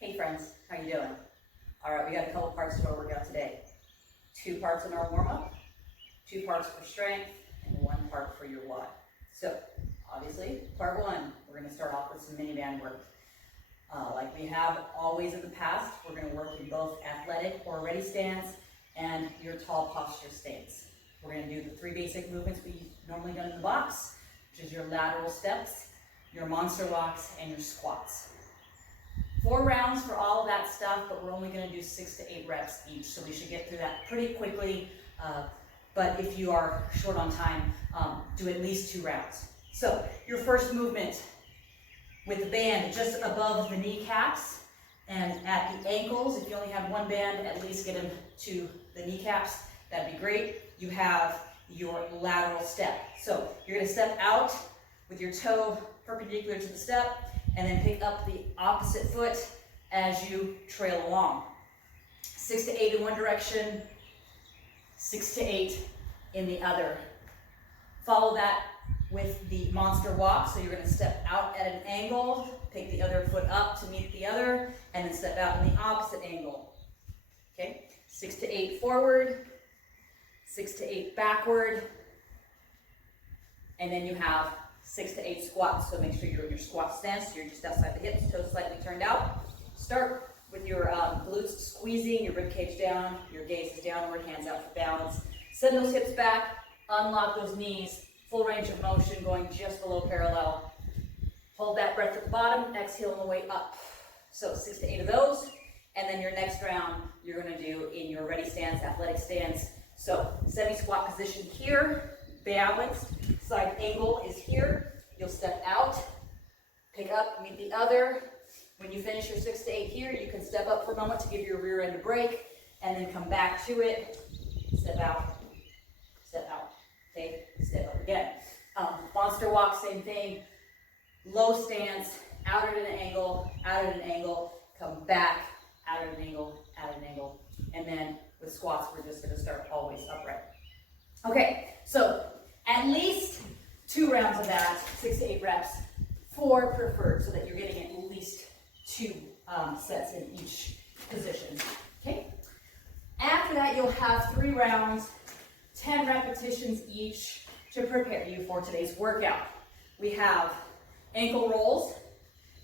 Hey friends, how you doing? All right, we got a couple parts to our workout today. 2 parts in our warm-up, 2 parts for strength, and 1 part for your WOD. So, obviously, part 1, we're gonna start off with some mini band work. Like we have always in the past, we're gonna work in both athletic or ready stance and your tall posture stance. We're gonna do the 3 basic movements we normally done in the box, which is your lateral steps, your monster walks, and your squats. 4 rounds for all of that stuff, but we're only gonna do 6 to 8 reps each, so we should get through that pretty quickly. But if you are short on time, do at least 2 rounds. So your first movement with the band just above the kneecaps and at the ankles. If you only have 1 band, at least get them to the kneecaps. That'd be great. You have your lateral step. So you're gonna step out with your toe perpendicular to the step, and then pick up the opposite foot as you trail along. 6 to 8 in one direction, 6 to 8 in the other. Follow that with the monster walk. So you're gonna step out at an angle, pick the other foot up to meet the other, and then step out in the opposite angle. Okay, 6 to 8 forward, 6 to 8 backward, and then you have 6 to 8 squats. So make sure you're in your squat stance. You're just outside the hips, toes slightly turned out. Start with your glutes squeezing, your rib cage down, your gaze is downward, hands out for balance. Send those hips back, unlock those knees, full range of motion going just below parallel. Hold that breath at the bottom, exhale on the way up. So 6 to 8 of those. And then your next round, you're gonna do in your ready stance, athletic stance. So semi-squat position here, balanced, side angle is here. You'll step out, pick up, meet the other. When you finish your 6 to 8 here, you can step up for a moment to give your rear end a break, and then come back to it. Step out, okay, step up again. Monster walk, same thing. Low stance, out at an angle, come back, out at an angle, and then with squats, we're just gonna start always upright. Okay, so at least 2 rounds of that, 6 to 8 reps, 4 preferred, so that you're getting at least 2 sets in each position, okay? After that, you'll have 3 rounds, 10 repetitions each to prepare you for today's workout. We have ankle rolls.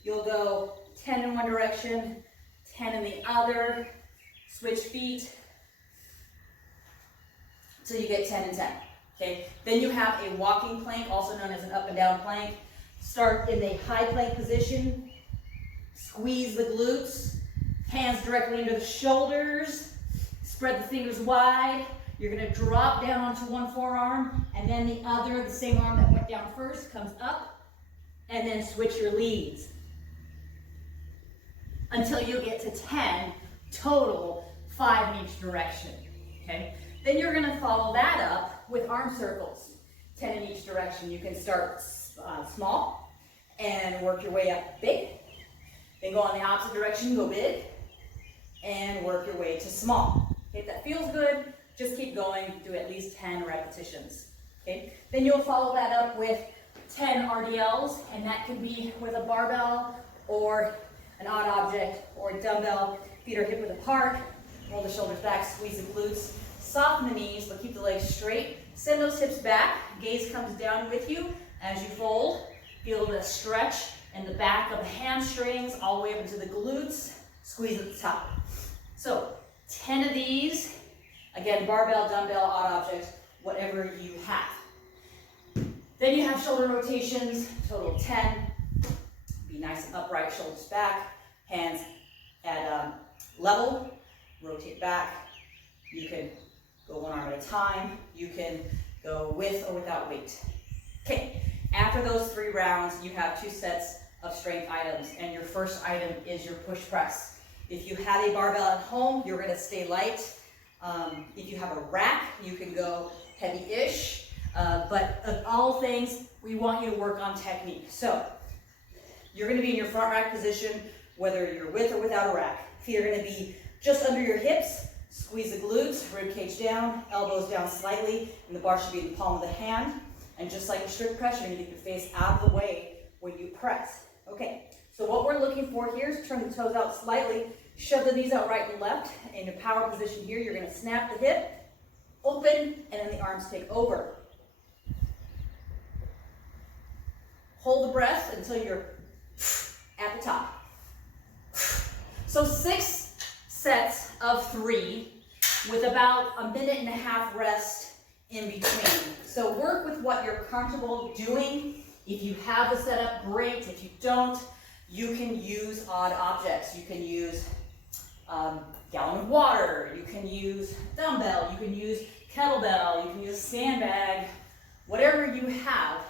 You'll go 10 in one direction, 10 in the other, switch feet, till you get 10 and 10, okay? Then you have a walking plank, also known as an up and down plank. Start in the high plank position, squeeze the glutes, hands directly under the shoulders, spread the fingers wide. You're gonna drop down onto one forearm, and then the other, the same arm that went down first, comes up, and then switch your leads until you get to 10 total, 5 in each direction, okay? Then you're gonna follow that up with arm circles, 10 in each direction. You can start small and work your way up big. Then go on the opposite direction, go big, and work your way to small. Okay, if that feels good, just keep going, do at least 10 repetitions, okay? Then you'll follow that up with 10 RDLs, and that can be with a barbell or an odd object or a dumbbell. Feet are hip width apart, roll the shoulders back, squeeze the glutes, soften the knees, but keep the legs straight. Send those hips back, gaze comes down with you as you fold. Feel the stretch in the back of the hamstrings, all the way up into the glutes, squeeze at the top. So 10 of these, again, barbell, dumbbell, odd object, whatever you have. Then you have shoulder rotations, total of 10. Be nice and upright, shoulders back, hands at level, rotate back. You can go 1 arm at a time. You can go with or without weight. Okay, after those 3 rounds, you have 2 sets of strength items, and your first item is your push press. If you have a barbell at home, you're gonna stay light. If you have a rack, you can go heavy-ish, but of all things, we want you to work on technique. So, you're gonna be in your front rack position, whether you're with or without a rack. Feet are gonna be just under your hips. Squeeze the glutes, rib cage down, elbows down slightly, and the bar should be in the palm of the hand. And just like a strict press, you're gonna get your face out of the way when you press. Okay, So what we're looking for here is turn the toes out slightly, shove the knees out right and left. In a power position here, you're going to snap the hip, open, and then the arms take over. Hold the breath until you're at the top. So 6 sets of 3 with about a minute and a half rest in between. So work with what you're comfortable doing. If you have the setup, great. If you don't, you can use odd objects. You can use gallon of water, you can use dumbbell, you can use kettlebell, you can use a sandbag, whatever you have.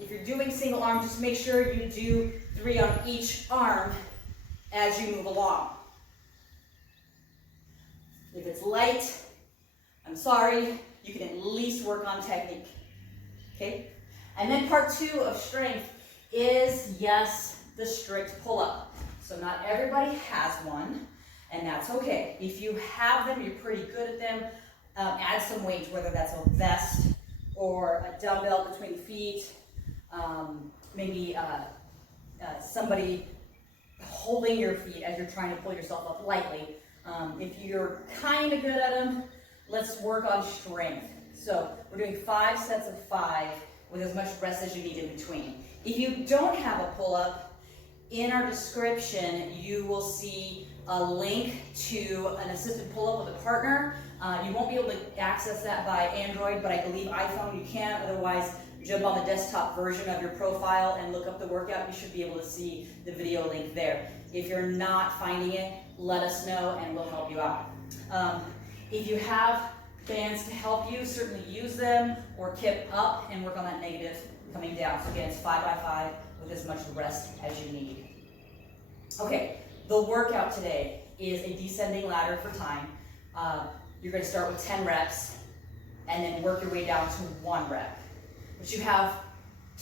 If you're doing single arm, just make sure you do 3 on each arm as you move along. If it's light, I'm sorry, you can at least work on technique, okay? And then part 2 of strength is, yes, the strict pull-up. So not everybody has one, and that's okay. If you have them, you're pretty good at them, add some weight, whether that's a vest or a dumbbell between the feet, maybe somebody holding your feet as you're trying to pull yourself up lightly. If you're kind of good at them, let's work on strength. So we're doing 5 sets of 5 with as much rest as you need in between. If you don't have a pull-up, in our description, you will see a link to an assisted pull-up with a partner. You won't be able to access that by Android, but I believe iPhone you can. Otherwise, jump on the desktop version of your profile and look up the workout. You should be able to see the video link there. If you're not finding it, let us know and we'll help you out. If you have bands to help you, certainly use them, or kip up and work on that negative coming down. So again, it's 5 by 5 with as much rest as you need. Okay, the workout today is a descending ladder for time. You're going to start with 10 reps and then work your way down to 1 rep. But you have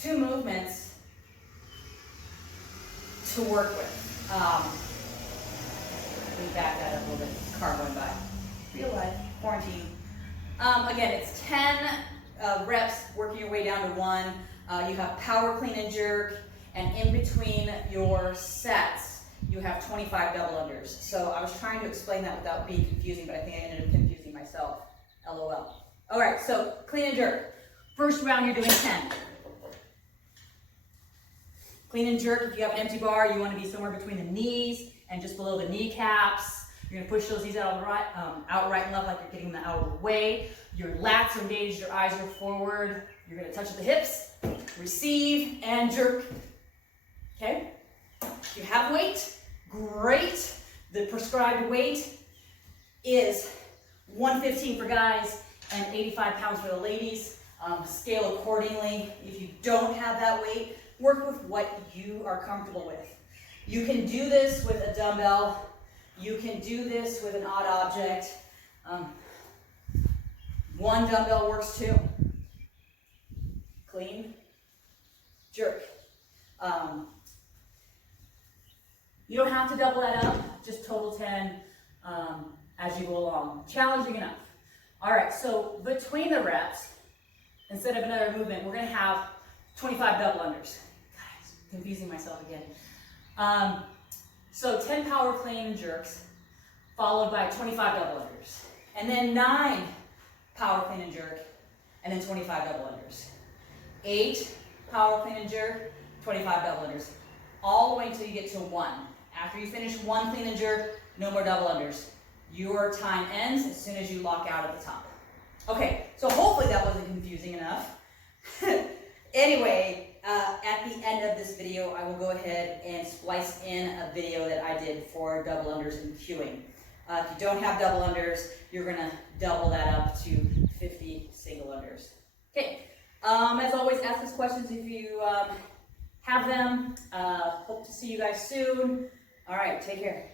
2 movements to work with. Let me back that up a little bit. Car going by. Real life, quarantine. Again, it's 10 reps, working your way down to 1. You have power clean and jerk, and in between your sets, you have 25 double unders. So I was trying to explain that without being confusing, but I think I ended up confusing myself. LOL. All right, so clean and jerk. First round, you're doing 10. Clean and jerk, if you have an empty bar, you want to be somewhere between the knees and just below the kneecaps. You're going to push those knees out right and left like you're getting them out of the way. Your lats are engaged, your eyes are forward. You're going to touch the hips, receive, and jerk. Okay? If you have weight, great. The prescribed weight is 115 for guys and 85 pounds for the ladies. Scale accordingly. If you don't have that weight, work with what you are comfortable with. You can do this with a dumbbell. You can do this with an odd object. 1 dumbbell works too. Clean, jerk. You don't have to double that up, just total 10 as you go along. Challenging enough. All right, so between the reps, instead of another movement, we're gonna have 25 double unders. Guys, confusing myself again. So 10 power clean and jerks, followed by 25 double unders. And then 9 power clean and jerk, and then 25 double unders. 8 power clean and jerk, 25 double unders. All the way until you get to 1. After you finish 1 clean and jerk, no more double unders. Your time ends as soon as you lock out at the top. Okay, so hopefully that wasn't confusing enough. Anyway, at the end of this video, I will go ahead and splice in a video that I did for double unders and queuing. If you don't have double unders, you're gonna double that up to 50 single unders. Okay, as always, ask us questions if you have them. Hope to see you guys soon. All right, take care.